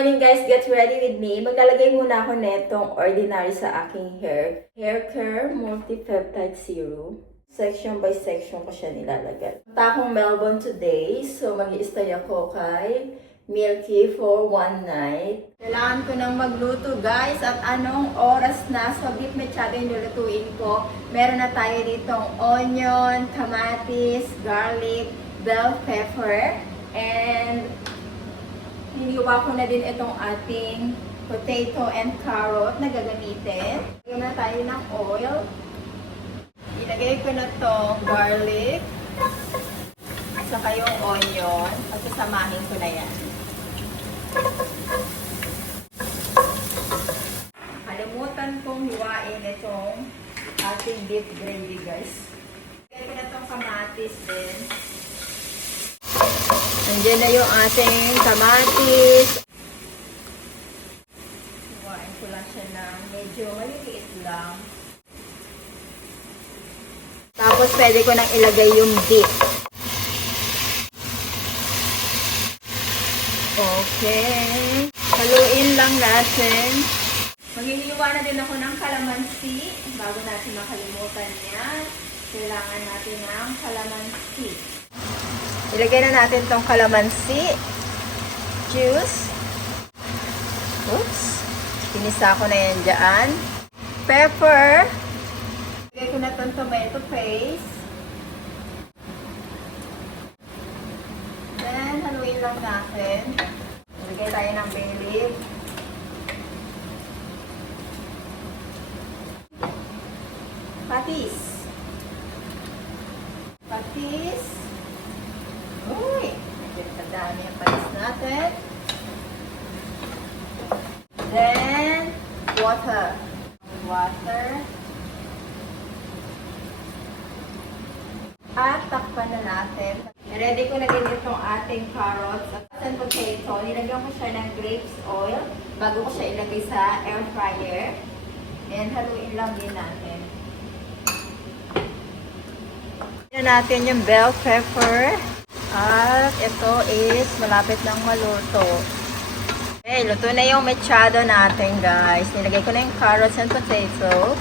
morning guys, get ready with me. Maglalagay muna ako netong ordinary sa aking hair. Hair Care Multi-Peptide Serum. Section by section ko siya nilalagay. Punta akong Melbourne today, so mag-i-stay ako kay Milky for one night. Kailangan ko nang magluto guys at anong oras na, so beef mechado yung lulutuin ko. Meron na tayo ditong onion, kamatis, garlic, bell pepper, and hiniwa ko na din itong ating potato and carrot na gagamitin. Lagyan na tayo ng oil. Ilagay ko na itong garlic at saka yung onion. Pagkasamahin ko na yan. Kalimutan kong hiwain itong ating beef gravy guys. Ilagay ko na itong kamatis din. Nandiyan na yung ating kamatis. Hiwain ko lang siya na medyo maliliit lang. Tapos pwede ko nang ilagay yung beef. Okay. Haluin lang natin. Maghihiliwa na din ako ng kalamansi. Bago natin makalimutan yan, kailangan natin ng kalamansi. Ilagay na natin tong kalamansi juice. Oops. Pinisa ko na yan dyan. Pepper. Ilagay ko na tong tomato paste. Then, haluin lang natin. Ilagay tayo ng bay leaf. Patis. Patis. Uy! Medyo kadami ang patis natin. Then, water. Water. At takpan na natin. Ready ko na din itong ating carrots at potato. Nilagyan ko siya ng grapes oil bago ko siya ilagay sa air fryer. And haluin lang din natin. Yan natin yung bell pepper. At ito is malapit nang maluto. Okay, luto na yung mechado natin guys. Nilagay ko na yung carrots and potato.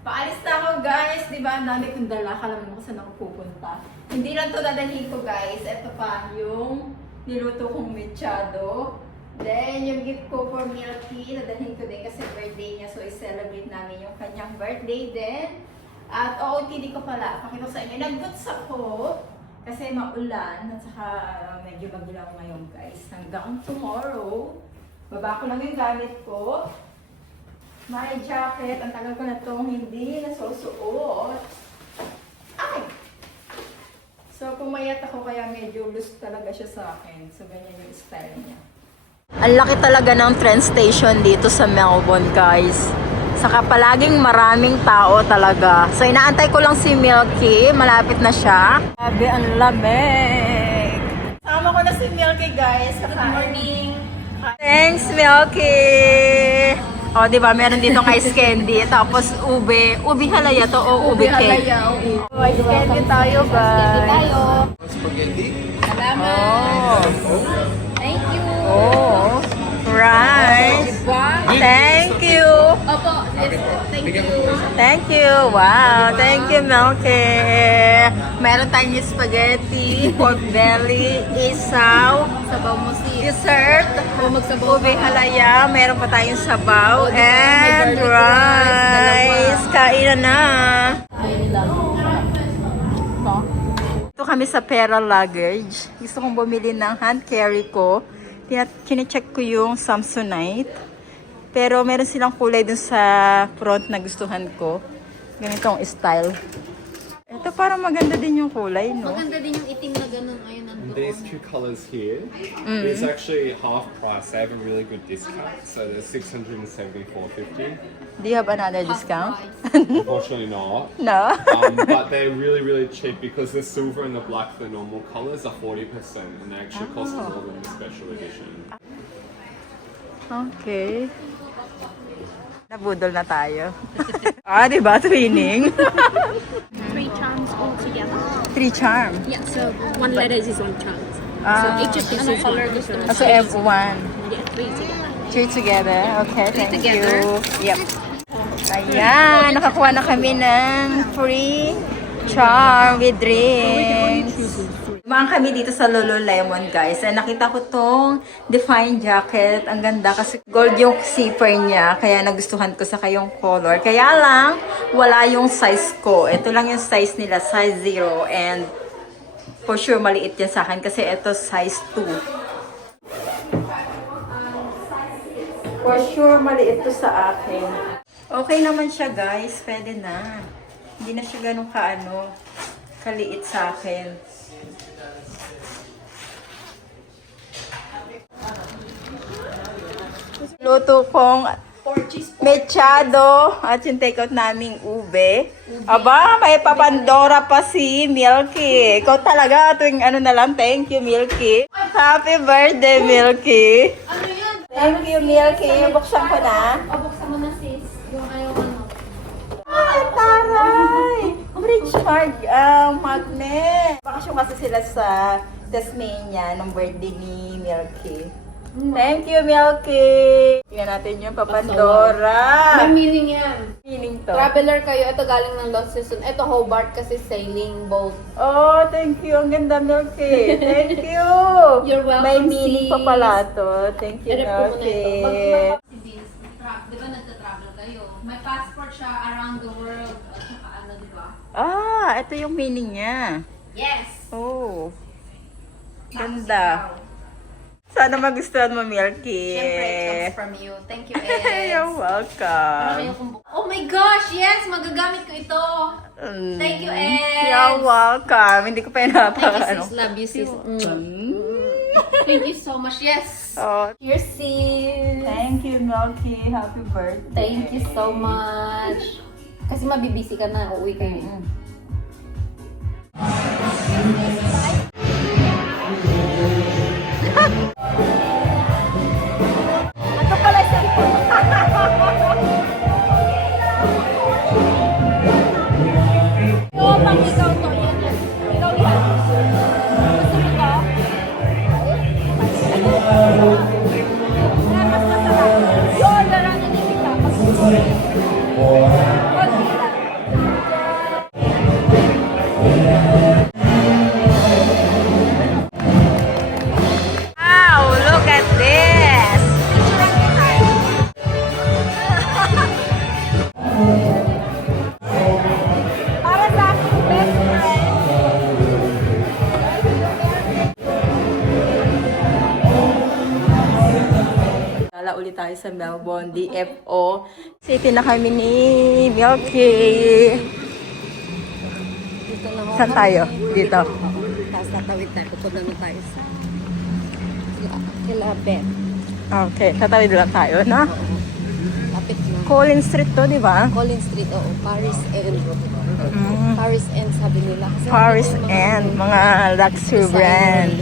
Paalis na ako guys. Diba ang dami kong dala. Kalaman mo kung saan ako pupunta. Hindi lang ito dadalhin ko guys. Ito pa yung niluto kong mechado. Then yung gift ko for Milky. Dadalhin ko din kasi birthday niya. So i-celebrate namin yung kanyang birthday din. At OOTD ko pala. Pakita ko sa inyo. Nag-goods ako. Kasi maulan at saka medyo magulaw ngayon guys. Hanggang tomorrow, baba ko lang yung gamit ko. My jacket, ang tagal ko na itong hindi nasusuot. Ay! So pumayat ako kaya medyo loose talaga siya sa akin. So ganyan yung style niya. Ang laki talaga ng train station dito sa Melbourne guys. Saka palaging maraming tao talaga. So inaantay ko lang si Milky. Malapit na siya. Sabi ang lamig. Sama ko na si Milky guys. Good morning. Thanks Milky. O diba meron dito ice candy. Tapos ube. Ube halaya to o ube cake. Ice candy tayo guys. Spaghetti. Salamat. Oh. Thank you. Oh. Rice. Thank you. Opo, yes, thank you. Thank you. Wow. Thank you, Milky. Meron tayong spaghetti, pork belly, isaw, Sabaw mo si dessert, magsabaw ube halaya, meron pa tayong sabaw, Oh, and may garlic rice, rice. Kain na. ayun lang. Ito kami sa Pera Luggage. Gusto kong bumili ng hand carry ko. Kine-check ko yung Samsonite. Pero meron silang kulay dun sa front na gustuhan ko. Ganitong style. Ito parang maganda din yung kulay, no? Maganda din yung itim na ganun. Ayun, nandoon. These two colors here, it's actually half price. They have a really good discount. So they're $674.50. Do you have another discount? Unfortunately not. No? But they're really, really cheap because the silver and the black, the normal colors, are 40%. And they actually cost more than the special edition. Okay. Nabudol na tayo. Diba? Twinning. 3 charms all together. 3 charm. Yeah, so one letter is one charm. Ah. So each of these is one. So F1. Three together. Three together. Okay, thank together. you. Yep. Ayan, nakakuha na kami ng free charm with drinks. Dumaan kami dito sa Lululemon, guys. And nakita ko tong Define jacket. Ang ganda kasi gold yung zipper niya. Kaya nagustuhan ko sa kayong color. Kaya lang, wala yung size ko. Ito lang yung size nila, size 0. And for sure, maliit yan sa akin kasi ito size 2. For sure, maliit to sa akin. Okay naman siya, guys. Pwede na. Hindi na siya ganun kaliit sa akin. Luto kong mechado at yung takeout naming ube. Aba, may papandora pa si Milky. Ikaw talaga tuwing na lang. Thank you, Milky. Happy birthday, Milky. Ano yun? Thank you, Milky. Buksan ko na. Buksan mo na sis. Yung ayaw ano. Ay, taray! Richard, magnet. Bakasyon kasi sila sa Tasmania nung birthday ni Milky. Thank you, Milky! Tingnan natin yung Papandora. May meaning yan. Feeling to. Traveler kayo, ito galing ng Lost Season. Ito Hobart kasi sailing boat. Oh, thank you. Ang ganda, Milky. Thank you. You're welcome, May meaning pa sis. pala to. Thank you, Erep ko muna Milky. ito. Di ba nagta-travel kayo? May passport siya around the world. At saka ano, di ba? Ah, ito yung meaning niya. Yes! Oh. Ganda. Sana magustuhan mo, Milky. Siyempre, it comes from you. Thank you, You're Eds. welcome. Oh my gosh! Yes! Magagamit ko ito! Thank you, Eds! You're welcome. Hindi ko pa Thank napaka you, sis. Love you, sis. Thank you so much. Yes! Oh, Cheers, sis! thank you, Milky. Happy birthday. Thank you so much. Kasi mabibisi ka na. Uuwi kayo. Ito pala siya. Oo, pang ikaw to. Yan yan. Ikaw yan. Gusto mo to? Mas masarap. Yun, darangin niyo kita. Konti lang. Wow, look at this. Para sa aking best friend. Lala ulit tayo sa Melbourne, DFO. City na kami ni Milky. Dito na ako. Saan tayo? Dito. Tapos tatawid tayo. Pupunta na tayo sa Kilabet. Okay, tatawid lang tayo, na? Lapit na. Collins Street to, di ba? Collins Street, oo. Paris End. Paris End sabi nila. Kasi Paris mga- and mga luxury Designer. brand.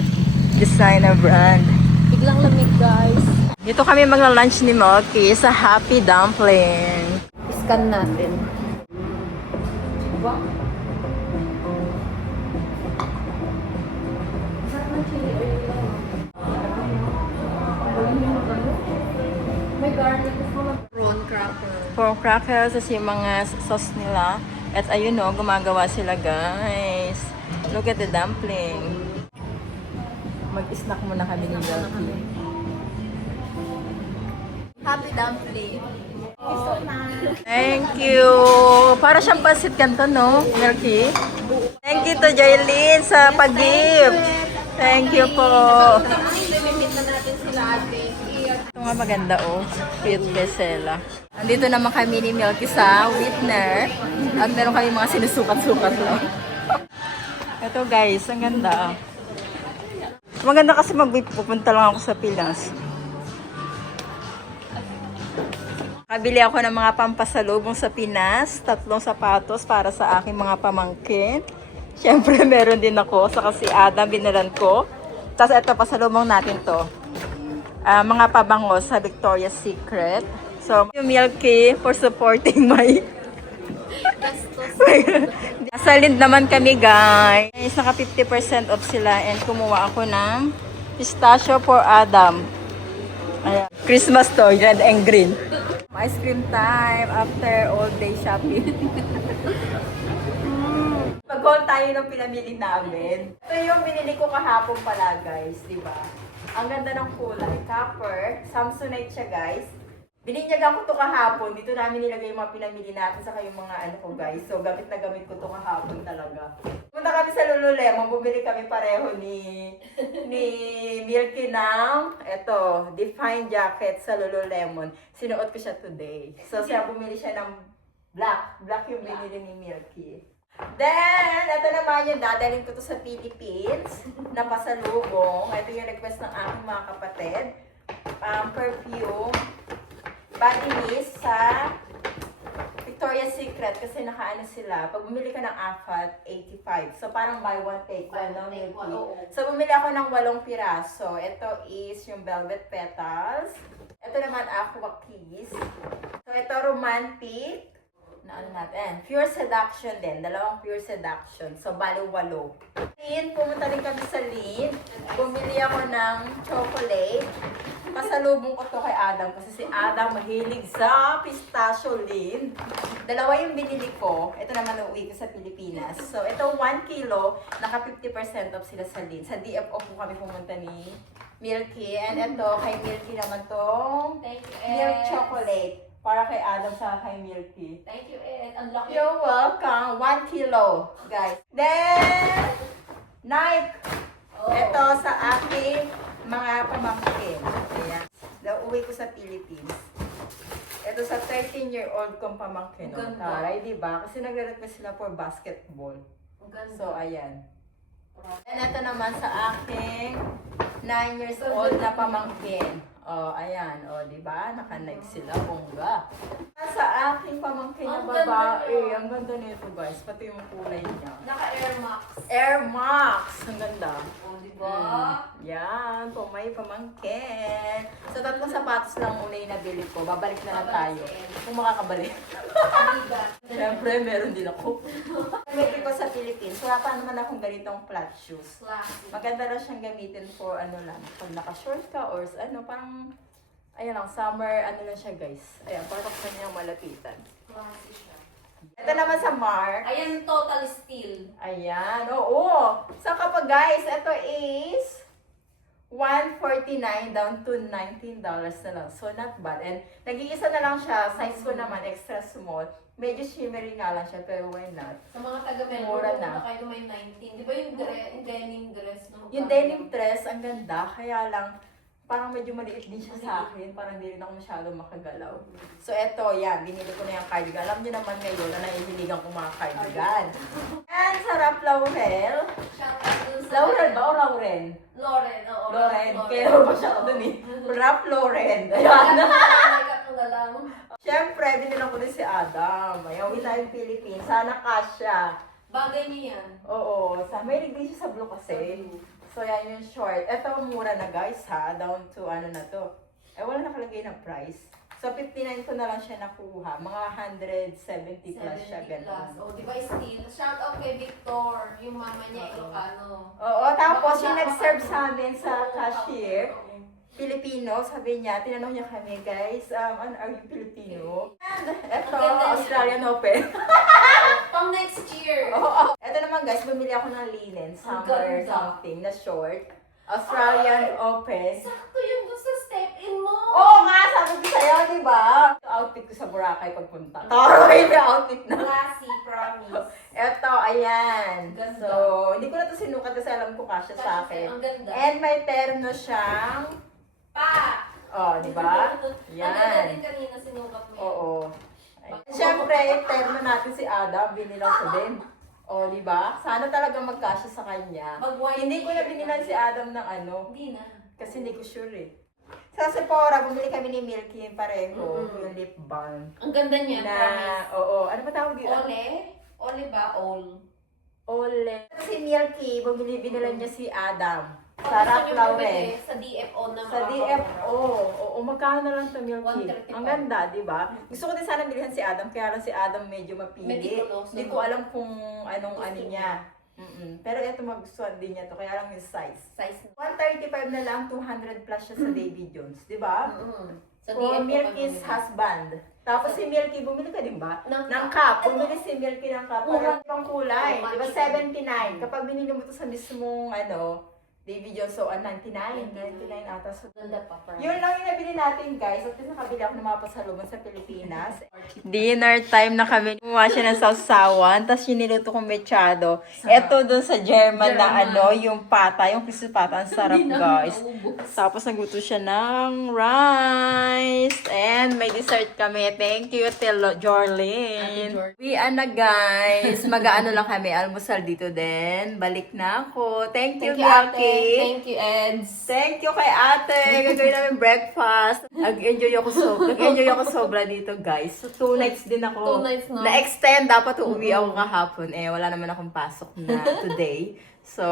Designer brand. Biglang lamig, guys. Dito kami magla-lunch ni Milky sa Happy Dumpling. Scan natin. Diba? May garlic. Prawn cracker. Prawn crackers, as yung mga sauce nila. At ayun o, gumagawa sila, guys. Look at the dumpling. Mag-snack muna kami ni Milky. Happy dumpling. Thank you. Para siyang pasit kanto, no, Milky? Thank you to Jaylene sa pag-give. Thank you po. Limit na natin sila ate. Ito nga maganda, oh. Cute Besela. Andito naman kami ni Milky sa Whitner. At meron kami mga sinusukat-sukat lang. Ito guys, ang ganda. Maganda kasi pupunta lang ako sa Pilas. Kabili ako ng mga pampasalubong sa Pinas. 3 sapatos para sa aking mga pamangkin. Siyempre, meron din ako. Saka si Adam, binalan ko. Tapos ito, pasalubong natin to. Mga pabango sa Victoria's Secret. So, yung Milky for supporting my... Sa Lind naman kami, guys. Naka 50% off sila and kumuha ako ng pistachio for Adam. Ayan. Christmas toy, red and green. Ice cream time after all day shopping. Mag-haul tayo ng pinamili namin. Ito yung binili ko kahapon pala guys, di ba? Ang ganda ng kulay. Copper. Samsonite siya guys. Bininyagan ko to kahapon. Dito namin nilagay yung mga pinamili natin sa yung mga ano ko guys. So gamit na gamit ko to kahapon talaga. Punta kami sa Lululemon. Bumili kami pareho ni Milky ng Define jacket sa Lululemon. Sinuot ko siya today. So siya bumili siya ng black. Black yung binili ni Milky. Then, ito naman yung dadalhin ko to sa Philippines na pasalubong. Ito yung request ng aking mga kapatid. Perfume. Body mist sa Victoria's Secret kasi nakaano sila. Pag bumili ka ng apat, 85. So, parang buy one, take one. No? So, bumili ako ng 8 piraso. Ito is yung velvet petals. Ito naman, aqua keys. So, ito romantic. Na ano natin? Pure seduction din. 2 pure seduction. So, bali 8. Lin, pumunta rin kami sa Lin. Bumili ako ng chocolate. Pasalubong ko to kay Adam kasi si Adam mahilig sa pistachio Lin. 2 yung binili ko. Ito naman nauwi ko sa Pilipinas. So, ito 1 kilo. Naka 50% off sila sa Lin. Sa DFO po kami pumunta ni Milky. And ito, kay Milky naman tong milk chocolate. Para kay Adam sa kay Milky. Thank you, Ed. Ang laki. You're welcome. 1 kilo, guys. Then, Nike. Ito sa aking mga pamangkin. Ayan. Nauwi ko sa Philippines. Ito sa 13-year-old kong pamangkin. Ang ganda. Taray, diba? Kasi nagre-request sila for basketball. Ang ganda. So, ayan. And ito naman sa aking 9 years old na pamangkin. Oh, ayan. Oh, di ba? Naka-Nike sila, bongga. Sa aking pamangkin na Ang ganda babae, niya. ang ganda nito, guys. Pati yung kulay niya. Naka-Air Max. Air Max! Ang ganda. O, di ba? Yan, kung may pamangkin. So, 3 sapatos lang una yung nabili ko. Babalik na lang tayo. Kung makakabalik. Diba? Siyempre, meron din ako. Nabili ko sa Philippines. Wala pa naman akong ganitong flat shoes. Classic. Maganda lang siyang gamitin for ano lang. Pag naka-short ka or ano, parang, ayan lang, summer, ano lang siya guys. Ayan, parang kanyang malapitan. Classic siya. Ito naman sa Mark. Ayan, total steel. Ayan, oo. So kapag guys, ito is $149 down to $19 na lang. So not bad. And nag-iisa na lang siya. Size ko naman, extra small. Medyo shimmery nga lang siya, pero why not? Sa mga taga-Melbourne, Mura na. pumunta kayo may 19. Di ba yung denim dress? Yung denim dress, ang ganda. Kaya lang, parang medyo maliit din siya sa akin. Parang hindi rin ako masyadong makagalaw. So, eto, yan. Binili ko na yung cardigan. Alam niyo naman ngayon na nahihiligan ko mga cardigan. And sa Ralph Lauren. Shout out dun sa... Lauren ba o Lauren? Lauren, oo. Lauren. Kaya ba siya dun eh? Ralph Lauren. Ayan. Makeup mo na lang. Siyempre, binilang ko din si Adam. Ayaw, uwi tayong Philippines. Sana kasya. Bagay niya yan. Oo. May din siya sa blue kasi. So, yan yung short. Ito, mura na guys ha. Down to ano na to. Eh, wala nakalagay na price. So, 59 ko na lang siya nakuha. Mga 170 plus siya. 70 plus. Ganun. O, di ba steel? Shout out kay Victor. Yung mama niya, Ilocano. Oo, tapos yung nag-serve sa amin sa cashier. Filipino, sabi niya, tinanong niya kami, guys, ano, are you Filipino? And ito, Ang ganda niya. Australian Open. Pang next year. Oo. Ito naman guys, bumili ako ng linen, summer ganda. something, na short. Australian Open. Sakto yun dun sa step-in mo. Oo nga, sabi ko sa'yo, di ba? Outfit ko sa Boracay pagpunta. Taray, may outfit na. Classy, promise. Ito, ayan. Ganda. So, hindi ko na ito sinukat kasi alam ko kasya sa akin. Ang ganda. And may terno siyang, Pa! oh, di ba? Ang ganda Yan. din kanina sinukat mo yun. Oo. Siyempre, terno natin si Adam, binilang ko din. O, di ba? Sana talaga magkasya sa kanya. Mag-white Hindi ko na t-shirt binilang lang. si Adam ng ano, Hindi na. kasi hindi ko sure eh. Sa Sephora, bumili kami ni Milky pareho, yung lip balm. Ang ganda niya, Na, promise. oo, ano ba tawag yun? Ole? Ole ba? All. Ole. Si Milky, binilan niya si Adam. Kung Sa gusto Ralph niyo Lauren. bumili, Sa DFO na Sa DFO. Oo, magkano na lang ito Milky? 135. Ang ganda, di ba? Gusto ko din sana bilhin si Adam, kaya lang si Adam medyo mapili. Meticuloso. Hindi ko alam kung anong Gusto ano niya. Pero ito magustuhan din niya to, kaya lang yung size. Size. 135 na lang, 200 plus siya sa Davy Jones, di ba? Sa For DM ko Milky's kami. husband. Tapos si Milky, bumili ka din ba? Ng Ng cup. Bumili si Milky ng cup. Parang ibang kulay. Mura. Di ba? 79. Kapag binili mo to sa mismong, Davy Jones, so 99. 99 ata. So, Ganda pa. yun lang yung nabili natin, guys. At least nakabili ako ng mga pasalubong sa Pilipinas. Dinner time na kami. Kumuha siya ng sausawan. Tapos yung niluto kong mechado. Ito dun sa German na yung pata. Yung crispy pata. Ang sarap, guys. Tapos nagluto siya ng rice. And may dessert kami. Thank you, Jorlyn. We na, guys. Mag-ano lang kami. Almusal dito din. Balik na ako. Thank you, Milky. Thank you, Eds. Thank you kay ate. Gagawin namin breakfast. Nag-enjoy ako sobra dito, guys. So, 2 nights din ako. 2 nights na. Na-extend. Dapat uuwi ako kahapon. Wala naman akong pasok na today. So,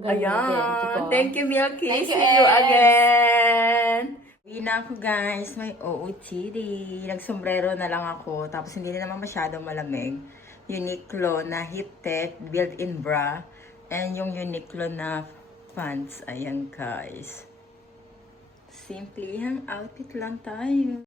ayan. Thank you, Milky. Thank you, See you Eds. again. Uwi na ako, guys. May OOTD. Nagsombrero na lang ako. Tapos hindi na naman masyadong malamig. Uniqlo na Hip Tech built-in bra. And yung Uniqlo na pants. Ayan, guys. Simple ang outfit lang tayo.